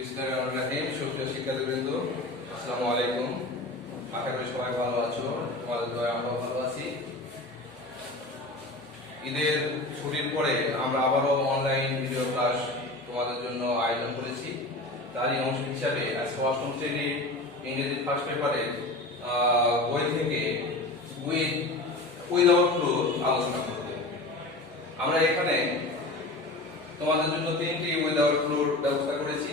বিসমিল্লাহির সুপ্রিয় শিক্ষার্থীবৃন্দ, আসসালামু আলাইকুম। আশা করি সবাই ভালো আছো। তোমাদের দয়ায় আমরা ভালো আছি। ঈদের ছুটির পরে আমরা আবারও অনলাইন ভিডিও ক্লাস তোমাদের জন্য আয়োজন করেছি। তারই অংশ হিসাবে আজকে অষ্টম শ্রেণীর ইংরেজি ফার্স্ট পেপারে বই থেকে উইদাউট ফ্লো আলোচনা করব। আমরা এখানে তোমাদের জন্য তিনটি উইদাউট ফ্লোর ব্যবস্থা করেছি।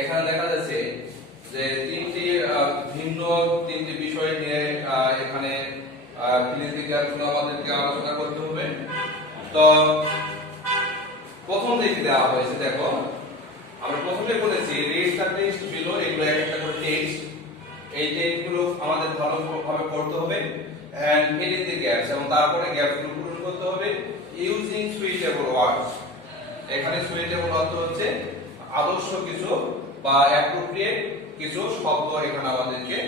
এখানে দেখা যাচ্ছে যে ভিন্ন তিনটি বিষয় নিয়ে এখানে ক্লিনিক্যাল আমাদেরকে আলোচনা করতে হবে। তো প্রথম যেটি দেওয়া হয়েছে, দেখো আমরা প্রথমে বলেছি রিড দ্য টেক্সট বিলো, এগুলো একটা করে টেক্সট। এই টেক্সটগুলো আমাদের ভালোভাবে পড়তে হবে and fill in the gaps, এবং তারপরে গ্যাপগুলো পূরণ করতে হবে ইউজিং সুইটেবল ওয়ার্ডস। এখানে সুইটেবল অর্থ হচ্ছে আদর্শ কিছু বা অ্যাপ্রোপ্রিয়েট কিছু শব্দ এখানে আমাদেরকে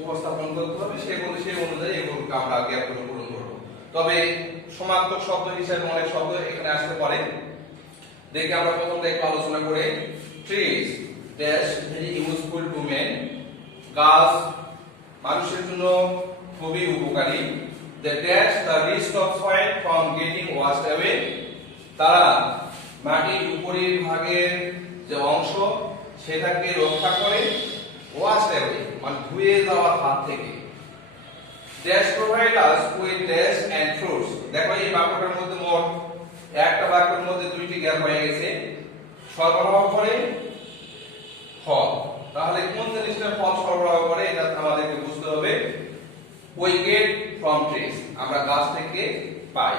উপস্থাপন করতে হবে। সেই অনুযায়ী এগুলোকে আমরা গ্যাপগুলো পূরণ করব। তবে সমার্থক শব্দ হিসেবে অনেক শব্দ এখানে আসতে পারে। দেখি আমরা প্রথমে একটু আলোচনা করে। Trees dash very useful to men, গাছ মানুষের জন্য খুবই উপকারী। The dash the risk of soil from getting washed away, তারা মাটির উপরের ভাগের যে অংশ সেটাকে রক্ষা করে ওয়াশ অ্যাওয়ে মানে ধুয়ে যাওয়ার হাত থেকে। Dash provide us with dash and fruits, দেখো এই বাক্যটার মধ্যে মোট একটা বাক্যের মধ্যে দুইটি গ্যাপ হয়ে গেছে। সরবরাহ করে ফল, তাহলে কোন জিনিসটা ফল সরবরাহ করে এটা আমাদেরকে বুঝতে হবে। উই গেট ফ্রম ট্রিজ, আমরা গাছ থেকে পাই।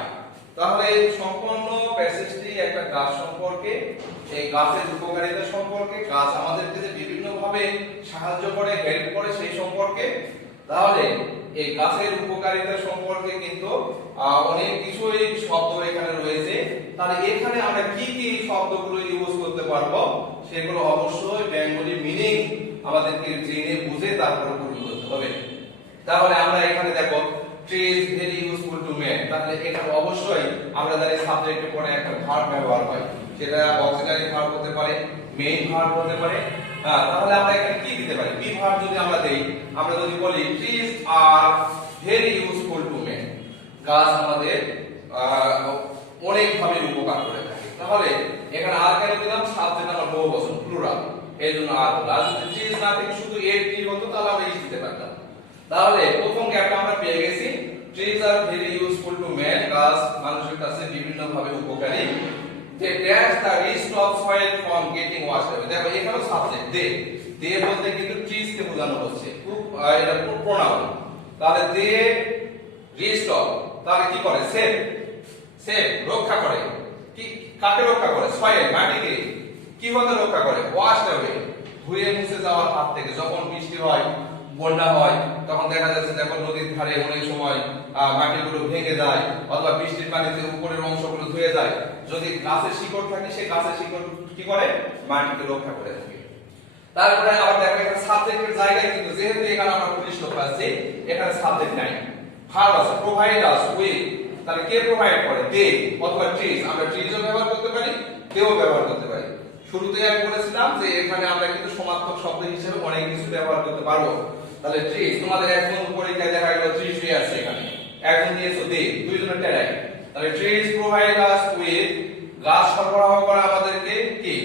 তাহলে সম্পূর্ণ প্যাসেজটি একটা গাছ সম্পর্কে, এই গাছের উপকারিতা সম্পর্কে, গাছ আমাদেরকে যে বিভিন্ন ভাবে সাহায্য করে, হেল্প করে সেই সম্পর্কে। তাহলে এই গাছের উপকারিতা সম্পর্কে কিন্তু অনেক কিছুই শব্দ এখানে রয়েছে। তাহলে এখানে আমরা কি কি শব্দগুলো ইউজ করতে পারবো সেগুলো অবশ্যই বেঙ্গলি মিনিং আমাদেরকে জেনে বুঝে তারপরে পূরণ করতে হবে। তাহলে আমরা এখানে দেখো tree is very useful to man, তাহলে এখানে অবশ্যই আমরা জানি সাবজেক্টের পরে একটা ভার্ব ব্যবহার হয়, সেটা অক্সিলারি ভার্ব হতে পারে, মেইন ভার্ব হতে পারে। তাহলে আমরা এখানে কি দিতে পারি? বি ভার্ব যদি আমরা দেই, আমরা যদি বলি trees are very useful to man, গাছ আমাদের অনেক ভাবে উপকার করে থাকে। তাহলে এখানে আর কেন দিলাম? সাবজেক্ট আমার বহুবচন প্লুরাল, এইজন্য আর যদি ট্রিজ না থেকে শুধু এর টি হতো তাহলে আমরা ইজ দিতে পারতাম। তাহলে প্রথম গ্যাপটা আমরা পেয়ে গেছি, trees are very useful to man, গাছ মানুষের কাছে বিভিন্ন ভাবে উপকারী। যে dash the risk of soil from getting washed away, দেখো এখানে সাবজেক্ট দে বলতে কিন্তু ট্রিজ কে বোঝানো হচ্ছে, এটা প্রোনাউন। তাহলে দে রিস্ক অফ, তাহলে কি করে? সেভ রক্ষা করে। কি কাকে রক্ষা করে? সয়েল মাটিকে কি হতে রক্ষা করে? ওয়াশড অ্যাওয়ে ধুয়ে মুছে যাওয়ার হাত থেকে। যখন বৃষ্টি হয়, বন্যা হয়, তখন দেখা যাচ্ছে যখন নদীর ধারে অনেক সময় মাটিগুলো ভেঙে যায় অথবা বৃষ্টির পানিতে উপরের অংশগুলো ধুয়ে যায়। যদি গাছের শিকড় থাকে, সেই গাছের শিকড় কি করে? মাটিকে রক্ষা করে থাকে। তারপরে আবার দেখো এখানে সাবজেক্টের জায়গায় কিন্তু যেহেতু এখানে আমরা পুলিশ লোক আছে, এখানে সাবজেক্ট নাই, ভার্ব আছে প্রোভাইড আস উইথ। তাহলে কে প্রোভাইড করে? দে অথবা ট্রিজ। আমরা ট্রিজও ব্যবহার করতে পারি, দেও ব্যবহার করতে পারি। শুরুতে আমি বলেছিলাম যে এখানে আমরা কিন্তু সমার্থক শব্দ হিসেবে অনেক কিছু ব্যবহার করতে পারবো। তাহলে ট্রিজ, তোমাদের একজন পরীক্ষায় দেখা গেল ট্রিজ দিয়ে আছে, এখানে একজন দিয়েছো দে, দুইজনের টেরাই। তাহলে ট্রিজ প্রোভাইড আস উইথ, গাছ সরবরাহ করে আমাদেরকে কি?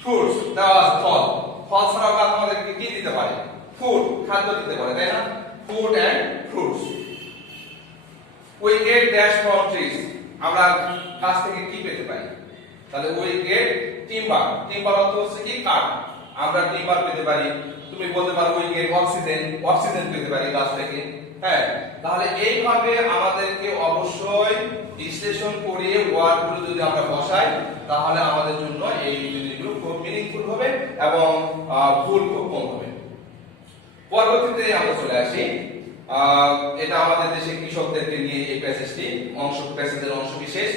ফ্রুটস, দেওয়া ফল। ফল ছাড়াও গাছ আমাদেরকে কি দিতে পারে? ফুড, খাদ্য দিতে পারে, তাই না? Food and fruits. We get dash from trees, আমরা গাছ থেকে কি পেতে পারি? তাহলে উই গেট টিম্বার, টিম্বার অর্থ হচ্ছে কি? কাঠ। আমরা টিম্বার পেতে পারি। তুমি বলতে পারো উই গেট অক্সিজেন, অক্সিজেন পেতে পারি গাছ থেকে। হ্যাঁ, তাহলে এইভাবে আমাদেরকে অবশ্যই বিশ্লেষণ করে ওয়ার্ডগুলো যদি আমরা বসাই, তাহলে আমাদের জন্য এই জিনিসগুলো খুব মিনিংফুল হবে এবং ভুল খুব কম হবে। পরবর্তীতে আমরা চলে আসি, এটা আমাদের দেশে কৃষকদেরকে নিয়ে এই প্যাসেজটি প্যাসেজের অংশ বিশেষ।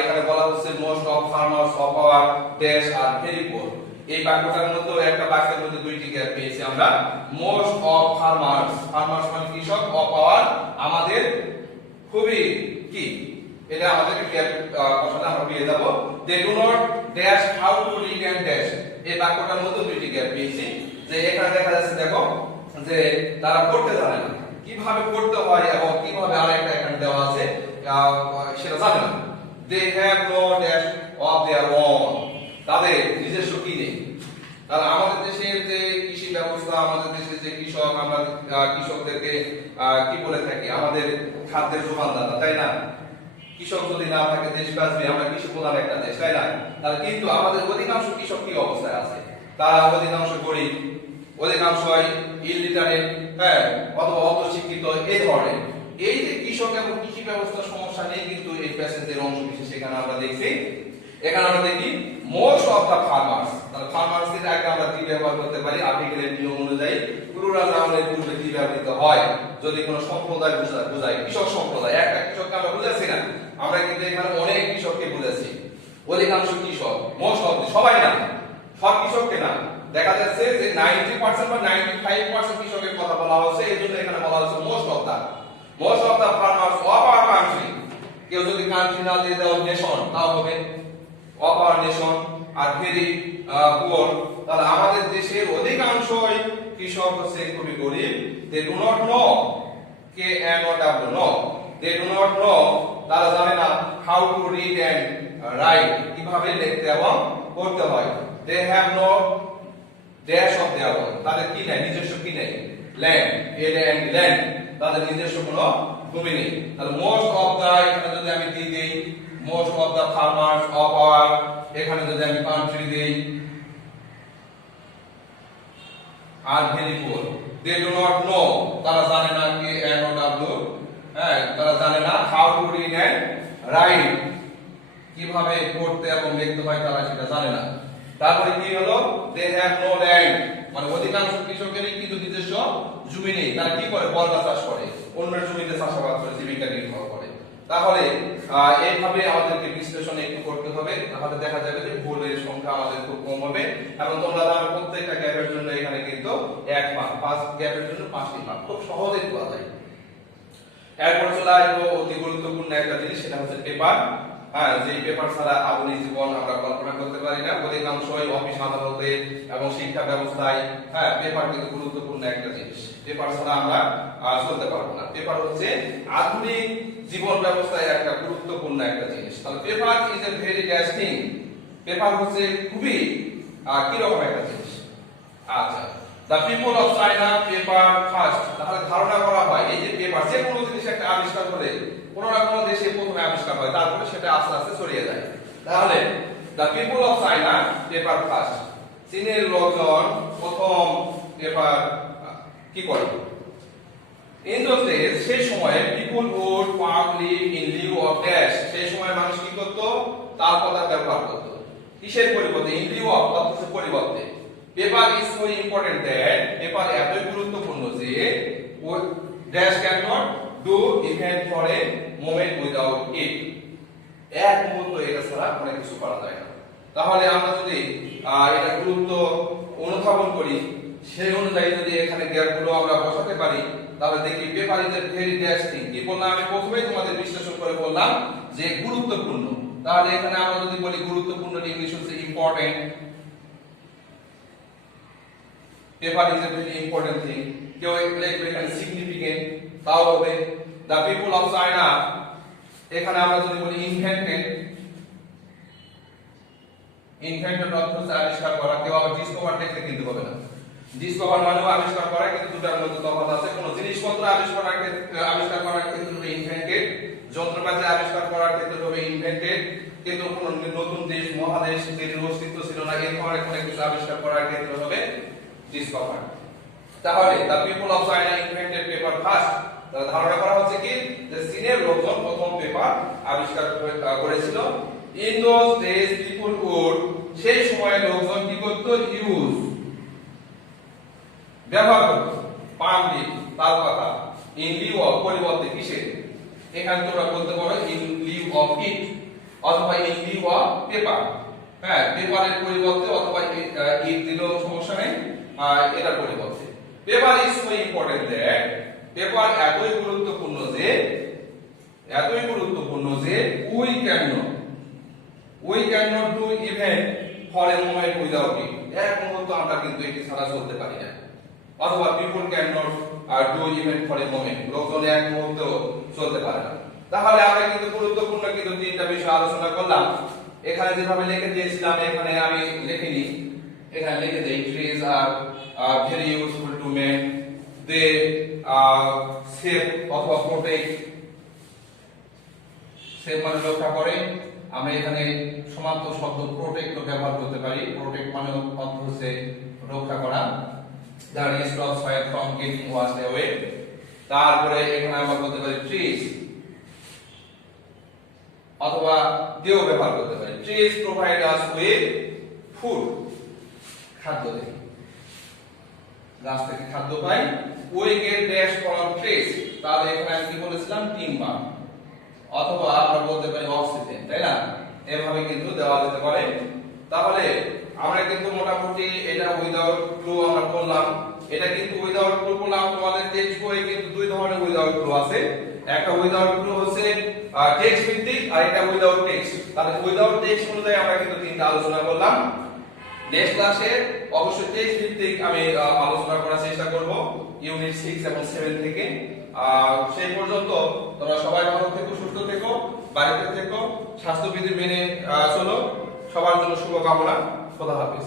এখানে বলা হচ্ছে most of farmers of hour dash R very poor. এই বাক্যটার মধ্যে একটা বাক্যের মধ্যে দুইটি গ্যাপ পেয়েছি আমরা। মোস্ট অফ ফার্মার্স, ফার্মার্স মানে কৃষক, অফ আওয়ার আমাদের খুবই কি, এটা আমাদেরকে গ্যাপ কথাটা আমরা পেয়ে যাব। They do not dash how to read and dash, এই বাক্যটার মধ্যে দুইটি গ্যাপ পেয়েছি। যে এখানে দেখা যাচ্ছে দেখো যে তারা পড়তে জানে না, কিভাবে পড়তে হয় এবং কিভাবে আরেকটা এখানে দেওয়া আছে সেটা জানে না। They have no dash of their own, তাদের নিজস্ব কি নেই। তাহলে আমাদের দেশের যে কৃষি ব্যবস্থা, আমাদের দেশের যে কৃষক, আমরা কৃষকদেরকে কি বলে থাকি, আমাদের খাদ্যের যোগানদাতা, তাই না? কৃষক যদি না থাকে দেশ বাঁচবে, আমরা কৃষি প্রধান একটা দেশ, তাই না? তাহলে কিন্তু আমাদের অধিকাংশ কৃষক কি অবস্থায় আছে? তারা অধিকাংশ গরিব, অধিকাংশ ইলিটারেট, হ্যাঁ, অথবা অল্পশিক্ষিত, এই ধরনের। এই যে কৃষক এবং কৃষি ব্যবস্থার সমস্যা নিয়ে কিন্তু এই প্যাসেজের অংশ বিশেষ এখানে আমরা দেখছি। এখানে আমরা দেখি মোস্ট অফ দা ফার্মার্স, তাহলে ফার্মার্স এর আগে আমরা কি ব্যবহার করতে পারি? আর্টিকেলের নিয়ম অনুযায়ী রুরাল নাউনের পূর্বে কি ব্যবহৃত হয় যদি কোনো সম্প্রদায় বোঝায়, কৃষক সম্প্রদায়। একটা কৃষককে আমরা বুঝাচ্ছি না, আমরা কিন্তু এখানে অনেক কৃষককে বুঝাচ্ছি। অধিকাংশ কৃষক, মোস্ট অফ, সবাই না, সব কৃষককে না। দেখা যাচ্ছে যে 90% বা 95% কৃষকের কথা বলা হচ্ছে, এজন্য এখানে বলা হচ্ছে most of the farmers of our country. কেউ যদি কান্ট্রি না দিয়ে দাও নেশন, তাও হবে অফ আওয়ার নেশন। আর ভেরি পুয়ার, তাহলে আমাদের দেশের অধিকাংশই কৃষক হচ্ছে খুবই গরিব। They do not know, K N O W, no, they do not know, তারা জানে না how to read and write, কিভাবে লিখতে এবং পড়তে হয়। They have no dash of their own, তাদের কি নেই? নিজস্ব কি নেই? ল্যান্ড, ল্যান্ড, তাদের নিজস্ব কোনো ভূমি নেই। তাহলে মোস্ট অফ দা, এখানে যদি আমি দিয়ে দেই most of the farmers of our, এখানে যদি আমি কান্ট্রি দেই, আর very poor, they do not know, তারা জানে না, কে এন ও ডাব্লিউ, হ্যাঁ, তারা জানে না how to read and write, কিভাবে পড়তে এবং লিখতে হয় তারা সেটা জানে না। তারপরে কি হলো? দে হ্যাভ নো ল্যান্ড, মানে অধিকাংশ কৃষকেরই কিন্তু নিজস্ব জমি নেই। তারা কি করে? বর্গা চাষ করে, অন্যের জমিতে চাষাবাদ করে জীবিকা নির্বাহ করে। তাহলে এইভাবে আমাদেরকে বিশ্লেষণ একটু করতে হবে, তাহলে দেখা যাবে যে ভুলের সংখ্যা আমাদের খুব কম হবে। এবং তোমরা জানো প্রত্যেকটা গ্যাপের জন্য এখানে কিন্তু 1 মার্ক, 5 গ্যাপের জন্য 5টি মার্ক, খুব সহজেই পাওয়া যায়। এরপর চলে আসবো অতি গুরুত্বপূর্ণ একটা জিনিস, সেটা হচ্ছে পেপার। হ্যাঁ, যে পেপার ছাড়া আধুনিক জীবন আমরা কল্পনা করতে পারি না। অধিকাংশই অফিস আদালতে এবং শিক্ষা ব্যবস্থায়, হ্যাঁ, পেপার কিন্তু গুরুত্বপূর্ণ একটা জিনিস। পেপার ছাড়া আমরা চলতে পারবো না। পেপার হচ্ছে আধুনিক জীবন ব্যবস্থায় একটা গুরুত্বপূর্ণ একটা জিনিস। তাহলে paper is a very dash thing, paper হচ্ছে খুবই কি রকম একটা জিনিস। আচ্ছা, the people of China paper first, তাহলে ধারণা করা হয় এই যে পেপার, যে কোনো জিনিস একটা আবিষ্কার করে কোনো না কোনো দেশে প্রথমে আবিষ্কার হয়, তারপরে সেটা আস্তে আস্তে ছড়িয়ে যায়। তাহলে the people of China paper first, চীনের লোকজন প্রথম পেপার কি করে? ইন দোজ ডেজ, সেই সময়ে people would farm live in lieu of dash, সেই সময় মানুষ কি করত? তাল পাতা ব্যবহার করত। কিসের পরিবর্তে? ইন লিউ অফ, অর্থের পরিবর্তে। Paper is so important that, paper এতই গুরুত্বপূর্ণ যে dash can not do even for a moment without it, এক মুহূর্ত এটা ছাড়া অনেক কিছু করা যায় না। তাহলে আমরা যদি এটা গুরুত্ব অনুধাবন করি, সেই অনুযায়ী যদি এখানে গ্যাপগুলো আমরা বসাতে পারি, তাহলে দেখি paper is a very dash thing. কি বললাম আমি প্রথমেই তোমাদের বিশ্লেষণ করে বললাম যে গুরুত্বপূর্ণ। তাহলে এখানে আমরা যদি বলি গুরুত্বপূর্ণ, ইংলিশ হচ্ছে important. Paper is a very important thing. কেউ লিখবে এখানে সিগনিফিকেন্ট, তাও হবে। দ্য পিপল অফ চায়না, এখানে আমরা যদি বলি ইনভেন্টেড, ইনভেন্টেড অর্থ হচ্ছে আবিষ্কার করা। কেউ আবার ডিসকভার লিখতে কিন্তু হবে না। ডিসকভার মানেও আবিষ্কার করা, কিন্তু দুটার মধ্যে তফাৎ আছে। কোন জিনিসপত্র আবিষ্কার করার ক্ষেত্রে হবে ইনভেন্টেড, যন্ত্রপাতি আবিষ্কার করার ক্ষেত্রে হবে ইনভেন্টেড, কিন্তু কোন নতুন দেশ মহাদেশ যেটির অস্তিত্ব ছিল না এই ধরনের কোনো কিছু আবিষ্কার করার ক্ষেত্রে হবে ডিসকভার। তাহলে the people of China invented paper first, ধারণা করা হচ্ছে কি যে চীনের লোকজন প্রথম পেপার আবিষ্কার করেছিল। In those days people would, সেই সময় লোকজন কি করত? ইউজ, ব্যবহার করত পাম লিভ, তাল পাতা, ইন লিউ অফ, পরিবর্তে কিসের? এখানে তোমরা বলতে পারো ইন লিউ অফ ইট, অথবা ইন লিউ অফ পেপার। হ্যাঁ, পেপারের পরিবর্তে, অথবা ইট দিলেও সমস্যা নেই, এটার পরিবর্তে। Paper is so important that, paper এতই গুরুত্বপূর্ণ যে we can not do even for a moment without it, এক মুহূর্ত আমরা কিন্তু এটি ছাড়া চলতে পারি না। অথবা people can not do even for a moment, লোকজন এক মুহূর্ত চলতে পারে না। তাহলে আমরা কিন্তু গুরুত্বপূর্ণ কিন্তু তিনটা বিষয় আলোচনা করলাম। এখানে যেভাবে লিখে দিয়েছিলাম এখানে আমি লিখিনি, এখানে লিখে দেই trees are very useful to man, they save অথবা প্রোটেক্ট, সেভ মানে রক্ষা করে। আমরা এখানে সমান্তর শব্দ প্রোটেক্ট ব্যবহার করতে পারি। প্রোটেক্ট মানে অর্থ হচ্ছে রক্ষা করা, that stops fire from getting washed away. তারপরে এখানে আমরা বলতে পারি ট্রিজ অথবা দেও ব্যবহার করতে পারি। Trees provide us with food, খাদ্য দেয়, গাছ থেকে খাদ্য পাই। We get dash from trees, তাহলে এখানে আমি কি বলেছিলাম টিম্বার, অথবা আমরা বলতে পারি অক্সিজেন, তাই না? এভাবে কিন্তু দেওয়া যেতে পারে। তাহলে আমরা কিন্তু মোটামুটি এটা উইদাউট ক্লু আমরা করলাম। এটা কিন্তু উইদাউট ক্লু করলাম। তোমাদের টেক্সট বইয়ে কিন্তু দুই ধরনের উইদাউট ক্লু আছে। একটা উইদাউট ক্লু হচ্ছে টেক্সট ভিত্তিক, আর এটা উইদাউট টেক্সট। তাহলে উইদাউট টেক্সট অনুযায়ী আমরা কিন্তু তিনটা আলোচনা করলাম। নেক্সট ক্লাসে অবশ্যই টেক্সট ভিত্তিক আমি আলোচনা করার চেষ্টা করব ইউনিট 6 এবং 7 থেকে। সেই পর্যন্ত তোমরা সবাই ভালো থেকো, সুস্থ থেকো, বাড়িতে থেকো, স্বাস্থ্যবিধি মেনে চলো। সবার জন্য শুভকামনা। খোদা হাফেজ।